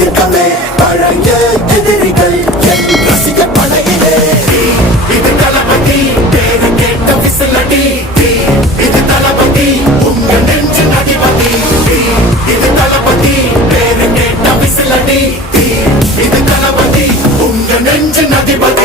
எதிர்க்கமே பழைய எதிரிகள் என் ரசிக படையிலே. இது தளபதி பேரு கேட்ட விசிலடி, இது தளபதி உங்க நெஞ்சு அதிபதி. இது தளபதி பேரு கேட்ட விசிலடி, இது தளபதி உங்க நெஞ்சு அதிபதி.